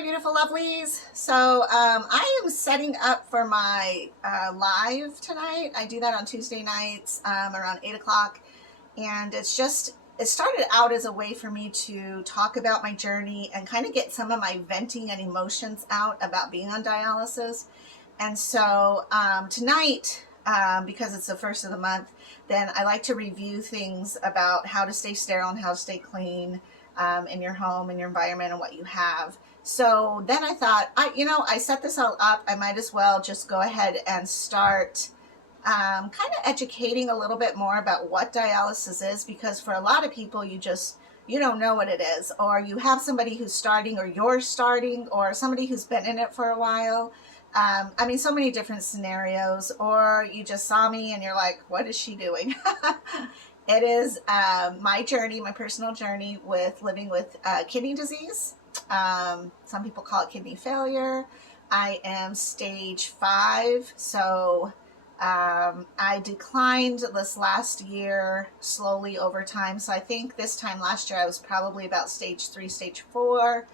my beautiful lovelies. So I am setting up for my live tonight. I do that on Tuesday nights around 8 o'clock. And it started out as a way for me to talk about my journey and kind of get some of my venting and emotions out about being on dialysis. And so tonight, because it's the first of the month, then I like to review things about how to stay sterile and how to stay clean in your home, in your environment, and what you have. So then I thought, I set this all up. I might as well just go ahead and start kind of educating a little bit more about what dialysis is, because for a lot of people, you don't know what it is, or you have somebody who's starting, or you're starting, or somebody who's been in it for a while. So many different scenarios, or you just saw me and you're like, what is she doing? It is my journey, my personal journey with living with kidney disease. Some people call it kidney failure. I am stage 5, so I declined this last year slowly over time. So I think this time last year I was probably about stage 3, stage 4.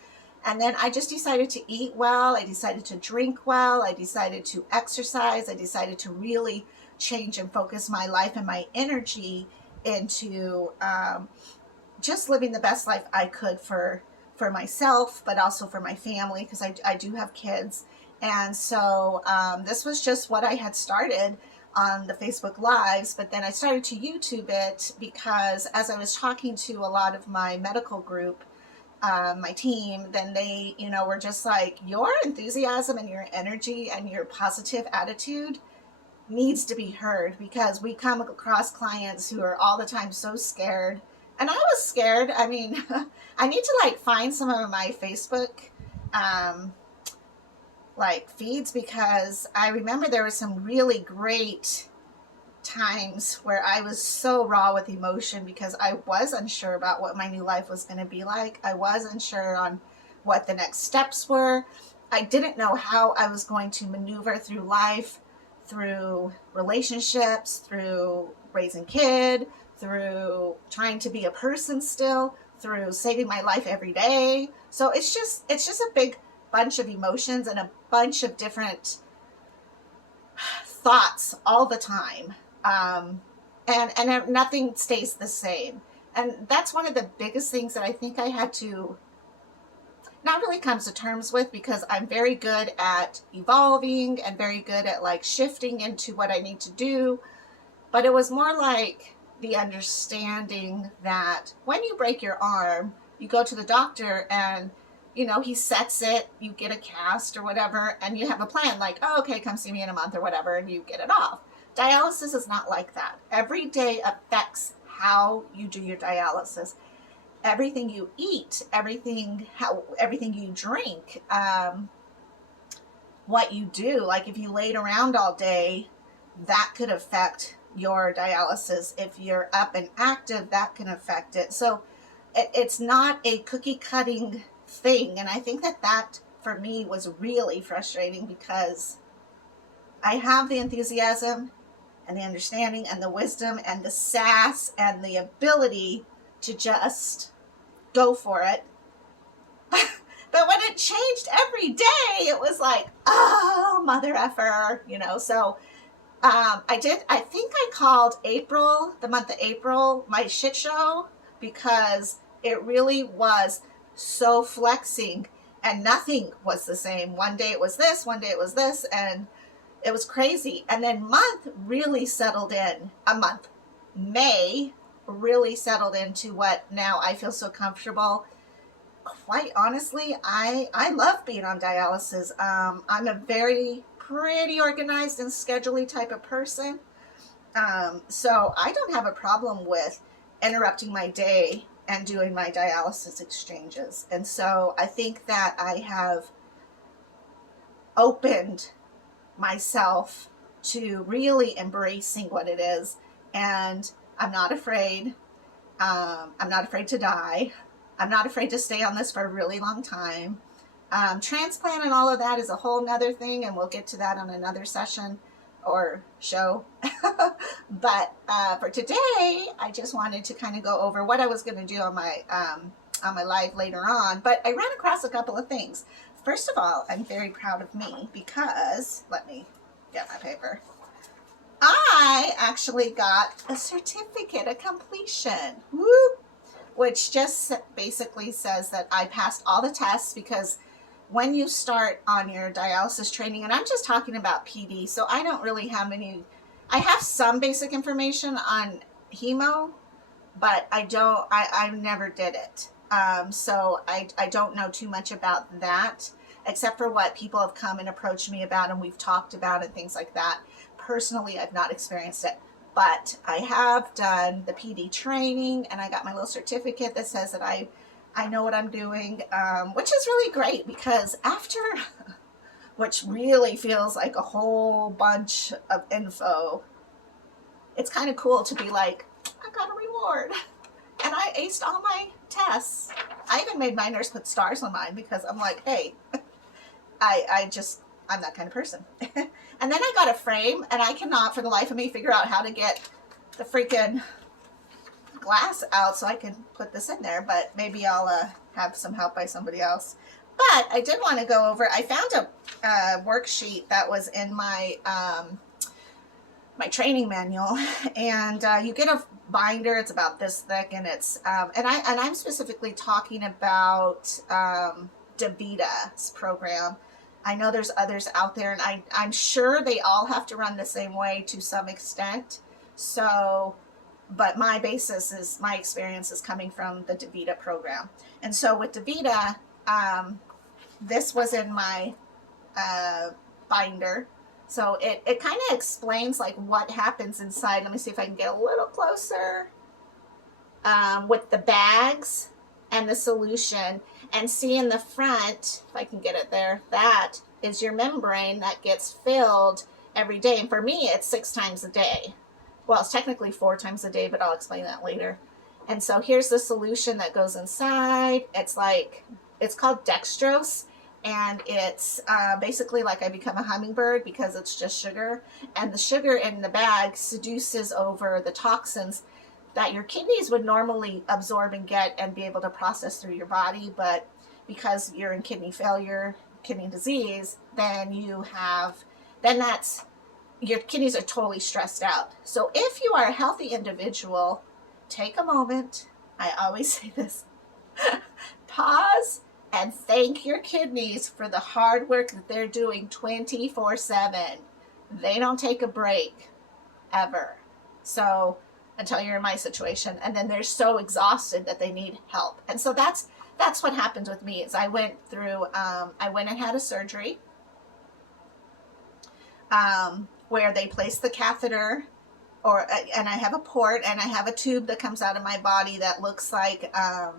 And then I just decided to eat well. I decided to drink well. I decided to exercise. I decided to really change and focus my life and my energy into just living the best life I could for myself, but also for my family, because I do have kids. And so this was just what I had started on the Facebook Lives, but then I started to YouTube it because as I was talking to a lot of my medical group, my team, then they, were just like, your enthusiasm and your energy and your positive attitude needs to be heard, because we come across clients who are all the time so scared. And I was scared. I mean, I need to find some of my Facebook feeds, because I remember there were some really great times where I was so raw with emotion because I was unsure about what my new life was going to be like. I was unsure on what the next steps were. I didn't know how I was going to maneuver through life, through relationships, through raising kid, through trying to be a person still, through saving my life every day. So it's just a big bunch of emotions and a bunch of different thoughts all the time. And nothing stays the same. And that's one of the biggest things that I think I had to not really come to terms with, because I'm very good at evolving and very good at shifting into what I need to do. But it was more like the understanding that when you break your arm, you go to the doctor and he sets it, you get a cast or whatever, and you have a plan oh, okay, come see me in a month or whatever, and you get it off. Dialysis is not like that. Every day affects how you do your dialysis. Everything you eat, everything you drink, what you do. If you laid around all day, that could affect your dialysis. If you're up and active, that can affect it. So it's not a cookie cutting thing. And I think that for me was really frustrating, because I have the enthusiasm and the understanding and the wisdom and the sass and the ability to just go for it. But when it changed every day, it was like, oh, mother effer, So I think I called April, the month of April, my shit show, because it really was so flexing and nothing was the same. One day it was this, one day it was this, and it was crazy. And then month really settled in. May really settled into what now I feel so comfortable. Quite honestly, I love being on dialysis. I'm a very pretty organized and scheduley type of person. So I don't have a problem with interrupting my day and doing my dialysis exchanges. And so I think that I have opened myself to really embracing what it is, and I'm not afraid. I'm not afraid to die. I'm not afraid to stay on this for a really long time. Transplant and all of that is a whole nother thing, and we'll get to that on another session or show. But for today, I just wanted to kind of go over what I was going to do on my live later on. But I ran across a couple of things. first of all, I'm very proud of me because, let me get my paper. I actually got a certificate of completion. Whoop! Which just basically says that I passed all the tests, because when you start on your dialysis training, and I'm just talking about PD, so I don't really have I have some basic information on hemo, but I never did it. So I don't know too much about that, except for what people have come and approached me about and we've talked about and things like that. Personally, I've not experienced it. But I have done the PD training, and I got my little certificate that says that I know what I'm doing, which is really great, because after, which really feels like a whole bunch of info, it's kind of cool to be like, I got a reward, and I aced all my tests. I even made my nurse put stars on mine, because I'm like, hey, I'm that kind of person. And then I got a frame, and I cannot for the life of me figure out how to get the freaking glass out so I can put this in there, but maybe I'll have some help by somebody else. But I did want to go over, I found a worksheet that was in my my training manual, and you get a binder. It's about this thick, and it's and I'm specifically talking about DaVita's program. I know there's others out there, and I'm sure they all have to run the same way to some extent. So, but my experience is coming from the DaVita program. And so with DaVita, this was in my binder. So it kind of explains like what happens inside. Let me see if I can get a little closer with the bags and the solution, and see in the front, if I can get it there, that is your membrane that gets filled every day. And for me, it's 6 times a day. Well, it's technically 4 times a day, but I'll explain that later. And so here's the solution that goes inside. It's called dextrose, and it's basically like I become a hummingbird, because it's just sugar. And the sugar in the bag seduces over the toxins that your kidneys would normally absorb and get and be able to process through your body. But because you're in kidney failure, kidney disease, then your kidneys are totally stressed out. So if you are a healthy individual, take a moment. I always say this, pause and thank your kidneys for the hard work that they're doing 24/7. They don't take a break ever. So until you're in my situation, and then they're so exhausted that they need help. And so that's what happened with me. Is I went and had a surgery where they placed the catheter, and I have a port, and I have a tube that comes out of my body that looks like a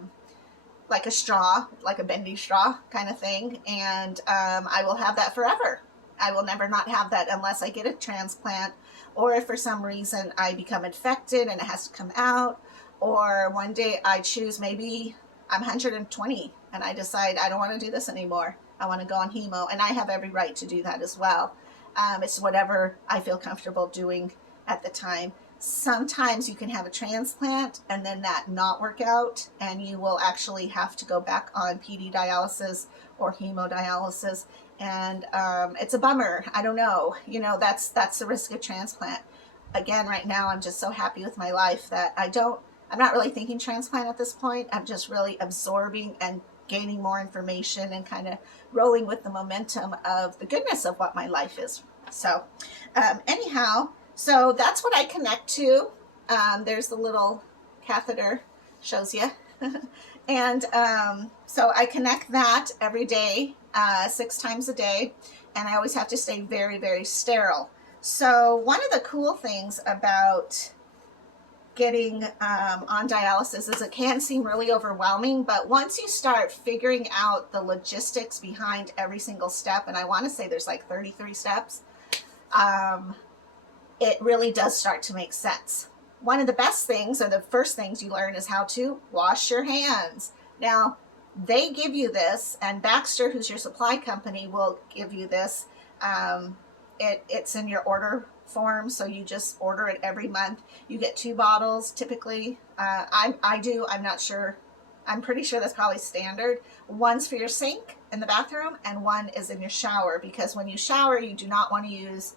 straw, like a bendy straw kind of thing. And I will have that forever. I will never not have that unless I get a transplant, or if for some reason I become infected and it has to come out, or one day I choose, maybe I'm 120 and I decide I don't want to do this anymore. I want to go on hemo, and I have every right to do that as well. It's whatever I feel comfortable doing at the time. Sometimes you can have a transplant and then that not work out, and you will actually have to go back on PD dialysis or hemodialysis. And it's a bummer. I don't know. That's the risk of transplant. Again, right now, I'm just so happy with my life that I'm not really thinking transplant at this point. I'm just really absorbing and gaining more information and kind of rolling with the momentum of the goodness of what my life is. So anyhow, so that's what I connect to. There's the little catheter, shows you. And so I connect that every day, 6 times a day, and I always have to stay very, very sterile. So one of the cool things about getting on dialysis is it can seem really overwhelming, but once you start figuring out the logistics behind every single step, and I want to say there's like 33 steps, it really does start to make sense. One of the best things, or the first things you learn, is how to wash your hands. Now, they give you this, and Baxter, who's your supply company, will give you this. It's in your order form, so you just order it every month. You get 2 bottles typically. I'm not sure. I'm pretty sure that's probably standard. One's for your sink, in the bathroom and one is in your shower, because when you shower, you do not want to use,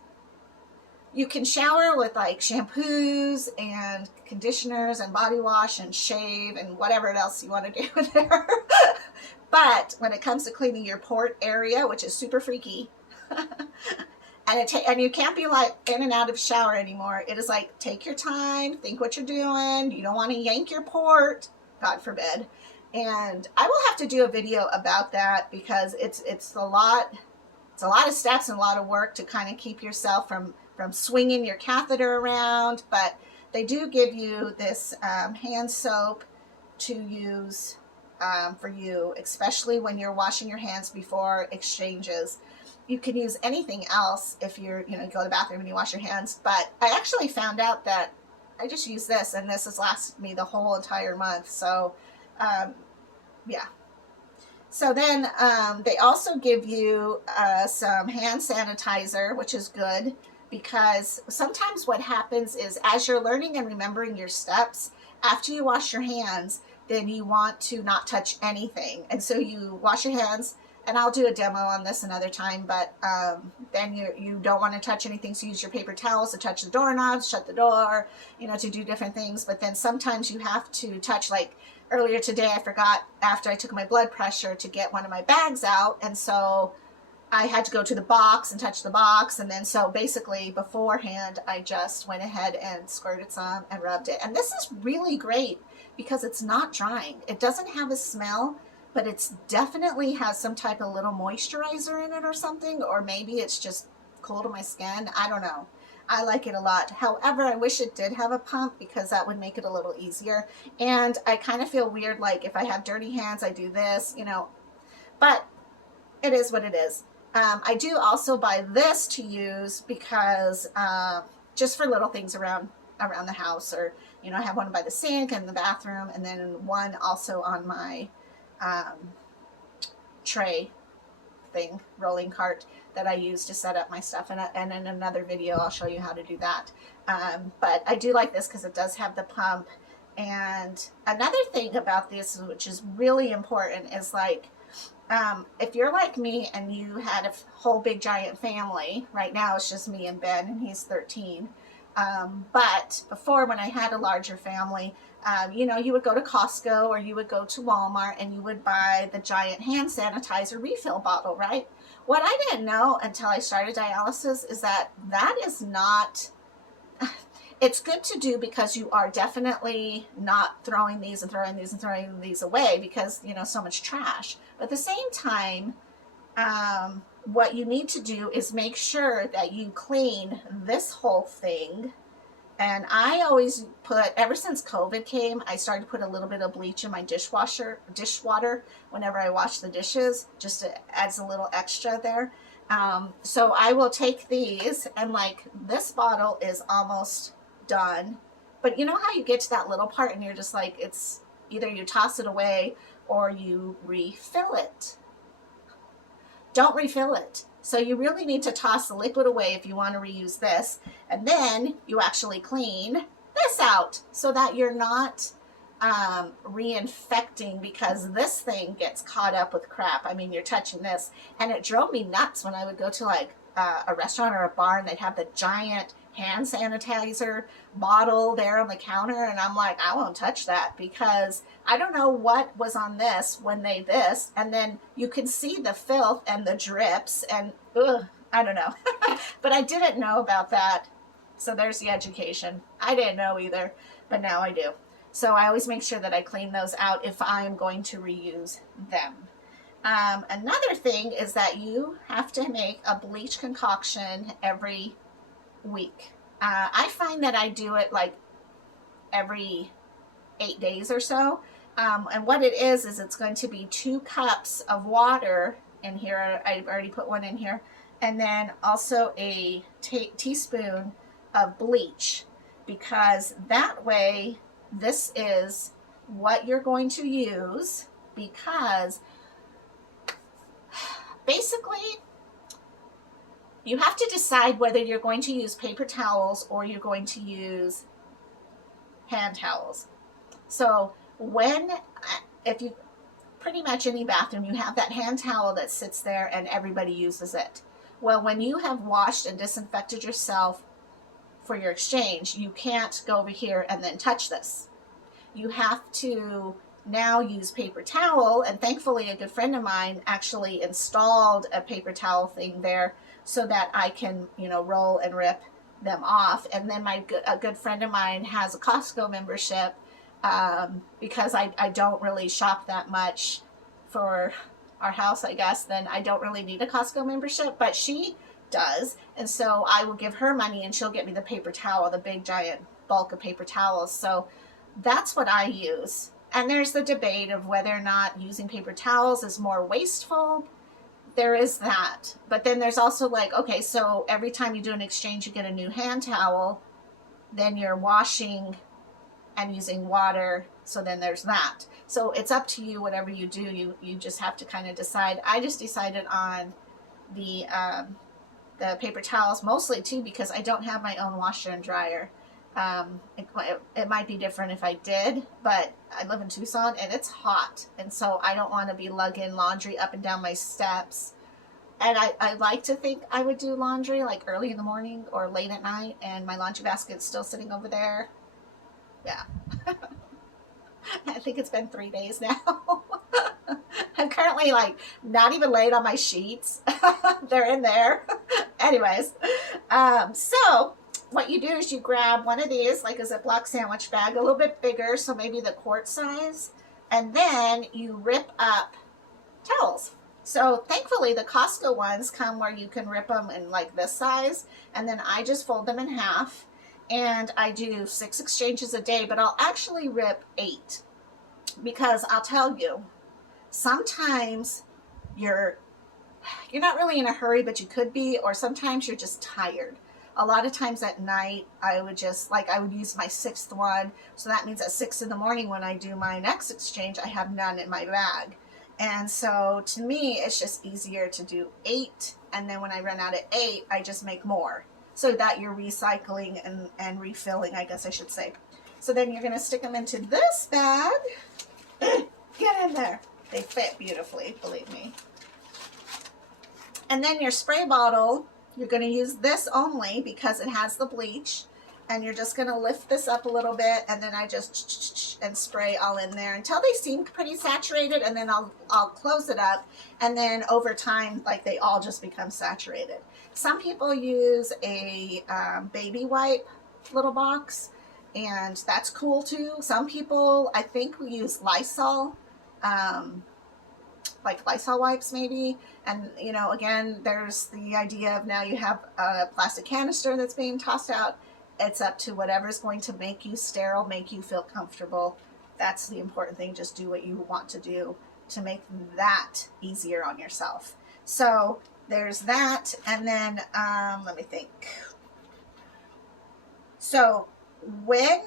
you can shower with like shampoos and conditioners and body wash and shave and whatever else you want to do in there. But when it comes to cleaning your port area, which is super freaky, and you can't be like in and out of shower anymore. It is like, take your time, think what you're doing. You don't want to yank your port, God forbid. And I will have to do a video about that, because it's a lot of steps and a lot of work to kind of keep yourself from swinging your catheter around. But they do give you this hand soap to use for you, especially when you're washing your hands before exchanges. You can use anything else if you're, you go to the bathroom and you wash your hands. But I actually found out that I just use this, and this has lasted me the whole entire month. So, yeah. So then they also give you some hand sanitizer, which is good, because sometimes what happens is, as you're learning and remembering your steps, after you wash your hands, then you want to not touch anything. And so you wash your hands, and I'll do a demo on this another time, but then you don't want to touch anything, so use your paper towels to touch the doorknobs, shut the door, to do different things. But then sometimes you have to touch, like earlier today, I forgot after I took my blood pressure to get one of my bags out, and so I had to go to the box and touch the box. And then so basically beforehand, I just went ahead and squirted some and rubbed it. And this is really great because it's not drying. It doesn't have a smell, but it's definitely has some type of little moisturizer in it or something, or maybe it's just cool to my skin. I don't know. I like it a lot. However, I wish it did have a pump, because that would make it a little easier. And I kind of feel weird, like if I have dirty hands, I do this, but it is what it is. I do also buy this to use because just for little things around the house, or I have one by the sink and the bathroom, and then one also on my tray thing, rolling cart, that I use to set up my stuff. And in another video, I'll show you how to do that. But I do like this because it does have the pump. And another thing about this, which is really important, is like, if you're like me and you had a whole big giant family, right now it's just me and Ben, and he's 13. But before, when I had a larger family, you would go to Costco or you would go to Walmart and you would buy the giant hand sanitizer refill bottle, right? What I didn't know until I started dialysis is that is not, it's good to do because you are definitely not throwing these and throwing these and throwing these away, because, so much trash. But at the same time, what you need to do is make sure that you clean this whole thing. And I always put, ever since COVID came, I started to put a little bit of bleach in my dishwater whenever I wash the dishes, just to adds a little extra there. So I will take these, and like this bottle is almost done. But you know how you get to that little part and you're just like, it's either you toss it away or you refill it. Don't refill it. So you really need to toss the liquid away if you want to reuse this. And then you actually clean this out so that you're not reinfecting, because this thing gets caught up with crap. I mean, you're touching this. And it drove me nuts when I would go to like a restaurant or a bar and they'd have the giant hand sanitizer bottle there on the counter, and I'm like, I won't touch that, because I don't know what was on this when they this, and then you can see the filth and the drips, and I don't know. But I didn't know about that, so there's the education. I didn't know either, but now I do. So I always make sure that I clean those out if I am going to reuse them. Another thing is that you have to make a bleach concoction every week. I find that I do it like every 8 days or so. And what it is it's going to be 2 cups of water in here. I've already put one in here. And then also a teaspoon of bleach, because that way this is what you're going to use, because basically you have to decide whether you're going to use paper towels or you're going to use hand towels. So if you pretty much any bathroom, you have that hand towel that sits there and everybody uses it. Well, when you have washed and disinfected yourself for your exchange, you can't go over here and then touch this. You have to now use paper towel, and thankfully a good friend of mine actually installed a paper towel thing there so that I can, you know, roll and rip them off. And then a good friend of mine has a Costco membership, because I don't really shop that much for our house, I guess. Then I don't really need a Costco membership, but she does, and so I will give her money and she'll get me the paper towel, the big giant bulk of paper towels. So that's what I use. And there's the debate of whether or not using paper towels is more wasteful. There is that. But then there's also like, okay, so every time you do an exchange, you get a new hand towel, then you're washing and using water. So then there's that. So it's up to you, whatever you do, you just have to kind of decide. I just decided on the paper towels, mostly too, because I don't have my own washer and dryer. It might be different if I did, but I live in Tucson and it's hot, and so I don't want to be lugging laundry up and down my steps. And I like to think I would do laundry like early in the morning or late at night, and my laundry basket's still sitting over there. Yeah. I think it's been 3 days now. I'm currently like not even laid on my sheets. They're in there. Anyways, so what you do is you grab one of these, like a Ziploc sandwich bag, a little bit bigger, so maybe the quart size, and then you rip up towels. So thankfully the Costco ones come where you can rip them in like this size, and then I just fold them in half, and I do 6 exchanges a day, but I'll actually rip 8, because I'll tell you, sometimes you're not really in a hurry, but you could be, or sometimes you're just tired. A lot of times at night, I would just, like, I would use my 6th one. So that means at 6 in the morning when I do my next exchange, I have none in my bag. And so to me, it's just easier to do 8. And then when I run out of 8, I just make more, so that you're recycling and refilling, I guess I should say. So then you're going to stick them into this bag. Get in there. They fit beautifully, believe me. And then your spray bottle, you're going to use this only because it has the bleach. And you're just going to lift this up a little bit, and then I just and spray all in there until they seem pretty saturated, and then I'll close it up, and then over time, like, they all just become saturated. Some people use a baby wipe little box, and that's cool too. Some people, I think, we use Lysol, like Lysol wipes maybe. And, you know, again, there's the idea of now you have a plastic canister that's being tossed out. It's up to whatever's going to make you sterile, make you feel comfortable. That's the important thing. Just do what you want to do to make that easier on yourself. So there's that. And then, let me think. So when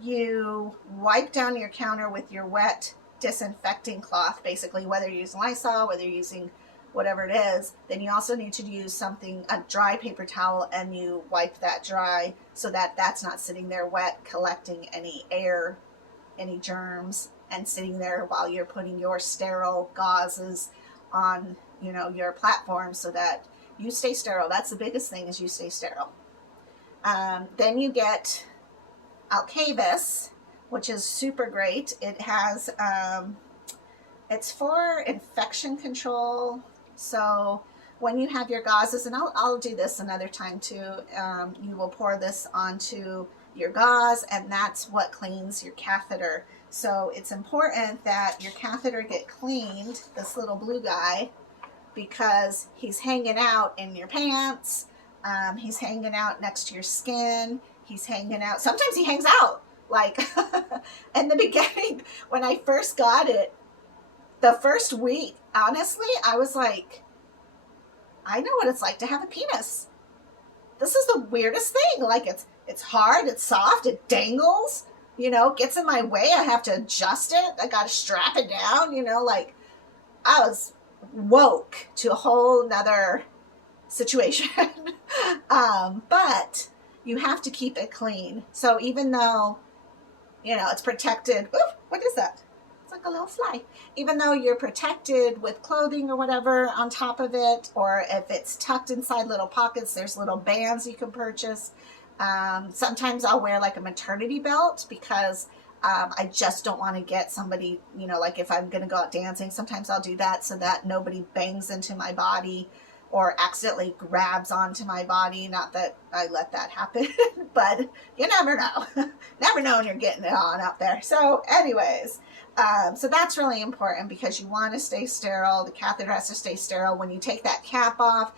you wipe down your counter with your wet disinfecting cloth, basically, whether you're using Lysol, whether you're using whatever it is, then you also need to use something, a dry paper towel, and you wipe that dry so that that's not sitting there wet, collecting any air, any germs, and sitting there while you're putting your sterile gauzes on, you know, your platform, so that you stay sterile. That's the biggest thing, is you stay sterile. Then you get Alkavis, which is super great. It has, it's for infection control. So when you have your gauzes, and I'll do this another time too, you will pour this onto your gauze, and that's what cleans your catheter. So it's important that your catheter get cleaned, this little blue guy, because he's hanging out in your pants, he's hanging out next to your skin, he's hanging out, sometimes he hangs out, like, in the beginning, when I first got it, the first week, honestly, I was like, I know what it's like to have a penis. This is the weirdest thing. Like, it's hard, it's soft, it dangles, you know, gets in my way. I have to adjust it. I got to strap it down, you know, like, I was woke to a whole nother situation. But you have to keep it clean. So even though, you know, it's protected, ooh, what is that? It's like a little fly. Even though you're protected with clothing or whatever on top of it, or if it's tucked inside little pockets, there's little bands you can purchase. Sometimes I'll wear like a maternity belt because I just don't want to get somebody, you know, like if I'm going to go out dancing, sometimes I'll do that so that nobody bangs into my body or accidentally grabs onto my body. Not that I let that happen, but you never know. Never know when you're getting it on out there. So anyways, so that's really important because you want to stay sterile. The catheter has to stay sterile. When you take that cap off,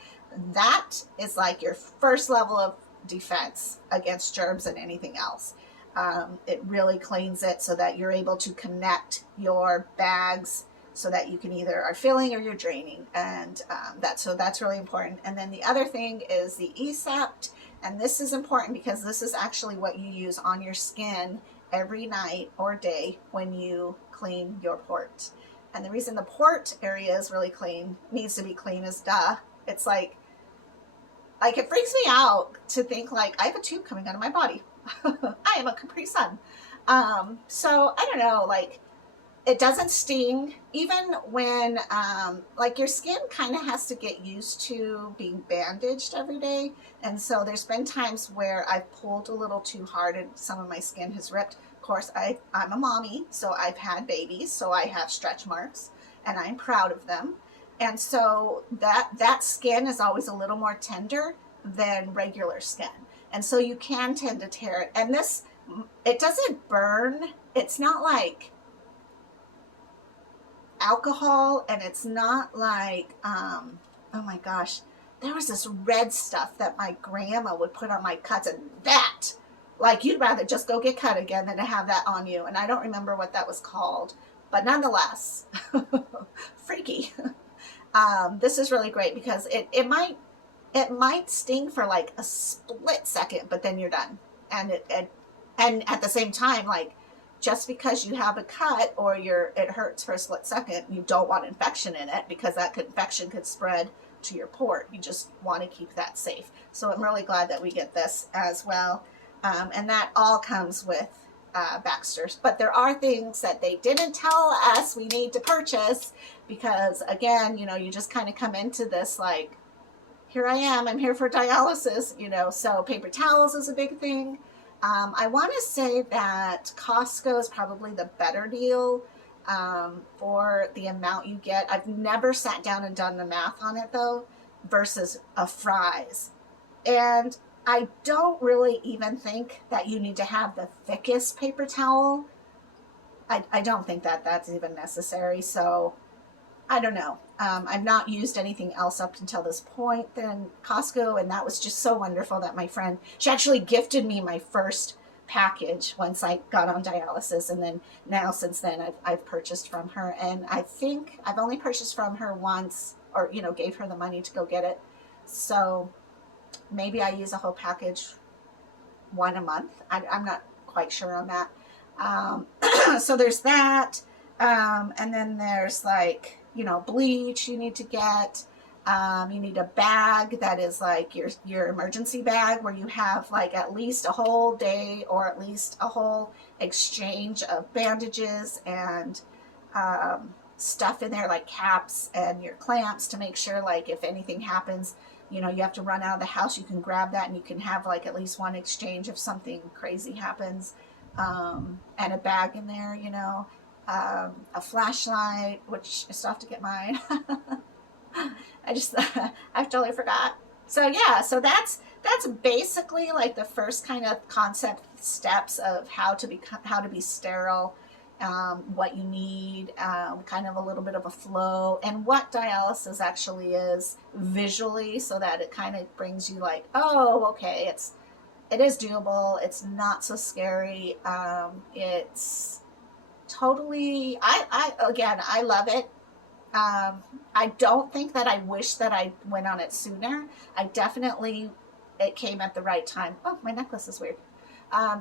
that is like your first level of defense against germs and anything else. It really cleans it so that you're able to connect your bags so that you can either are filling or you're draining, and that's really important. And then the other thing is the ESEPT, and this is important because this is actually what you use on your skin every night or day when you clean your port. And the reason the port area is really clean, needs to be clean, is it's like it freaks me out to think like I have a tube coming out of my body. I am a Capri Sun. So I don't know, like it doesn't sting even when like your skin kind of has to get used to being bandaged every day. And so there's been times where I've pulled a little too hard and some of my skin has ripped. Of course, I'm a mommy, so I've had babies, so I have stretch marks and I'm proud of them. And so that skin is always a little more tender than regular skin. And so you can tend to tear it. And this, it doesn't burn. It's not like alcohol, and it's not like, oh my gosh, there was this red stuff that my grandma would put on my cuts, and that, like, you'd rather just go get cut again than to have that on you. And I don't remember what that was called, but nonetheless, freaky. This is really great because it might sting for like a split second, but then you're done. And and at the same time, like, just because you have a cut or it hurts for a split second, you don't want infection in it because that infection could spread to your port. You just want to keep that safe. So I'm really glad that we get this as well. And that all comes with Baxter's. But there are things that they didn't tell us we need to purchase because, again, you know, you just kind of come into this like, here I am, I'm here for dialysis, you know, so paper towels is a big thing. I want to say that Costco is probably the better deal for the amount you get. I've never sat down and done the math on it though, versus a Fry's. And I don't really even think that you need to have the thickest paper towel. I don't think that that's even necessary. So I don't know. I've not used anything else up until this point than Costco, and that was just so wonderful that my friend, she actually gifted me my first package once I got on dialysis, and then now since then I've purchased from her, and I think I've only purchased from her once, or you know, gave her the money to go get it. So maybe I use a whole package one a month. I'm not quite sure on that. So there's that, and then there's like, you know, bleach you need to get. You need a bag that is like your emergency bag where you have like at least a whole day or at least a whole exchange of bandages and stuff in there like caps and your clamps to make sure like if anything happens, you know, you have to run out of the house, you can grab that and you can have like at least one exchange if something crazy happens. And a bag in there, you know. A flashlight, which I still have to get mine. I totally forgot. So yeah, so that's basically like the first kind of concept steps of how to be sterile, what you need, kind of a little bit of a flow, and what dialysis actually is visually, so that it kind of brings you like, oh, okay, it is doable. It's not so scary. It's totally, I love it. I don't think that I wish that I went on it sooner. It came at the right time. Oh, my necklace is weird.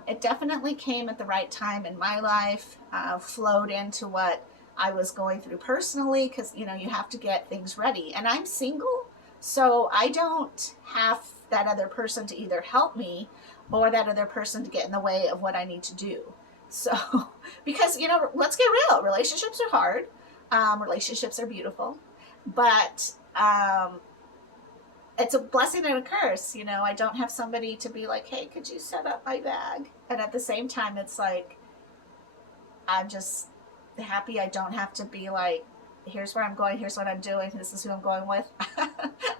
It definitely came at the right time in my life, flowed into what I was going through personally, because, you know, you have to get things ready. And I'm single, so I don't have that other person to either help me or that other person to get in the way of what I need to do. So, because, you know, let's get real. Relationships are hard. Relationships are beautiful. But it's a blessing and a curse. You know, I don't have somebody to be like, hey, could you set up my bag? And at the same time, it's like, I'm just happy I don't have to be like, here's where I'm going, here's what I'm doing, this is who I'm going with.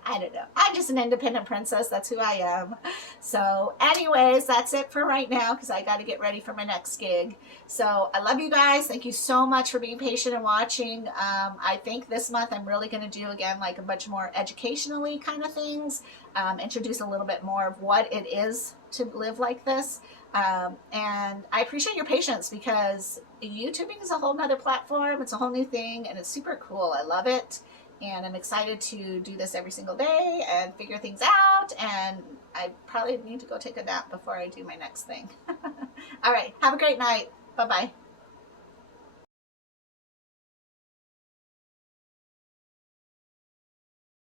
I don't know. I'm just an independent princess. That's who I am. So anyways, that's it for right now because I got to get ready for my next gig. So I love you guys. Thank you so much for being patient and watching. I think this month I'm really going to do, again, like a bunch more educationally kind of things. Introduce a little bit more of what it is to live like this. And I appreciate your patience because YouTubing is a whole nother platform. It's a whole new thing and it's super cool. I love it. And I'm excited to do this every single day and figure things out. And I probably need to go take a nap before I do my next thing. All right. Have a great night. Bye-bye.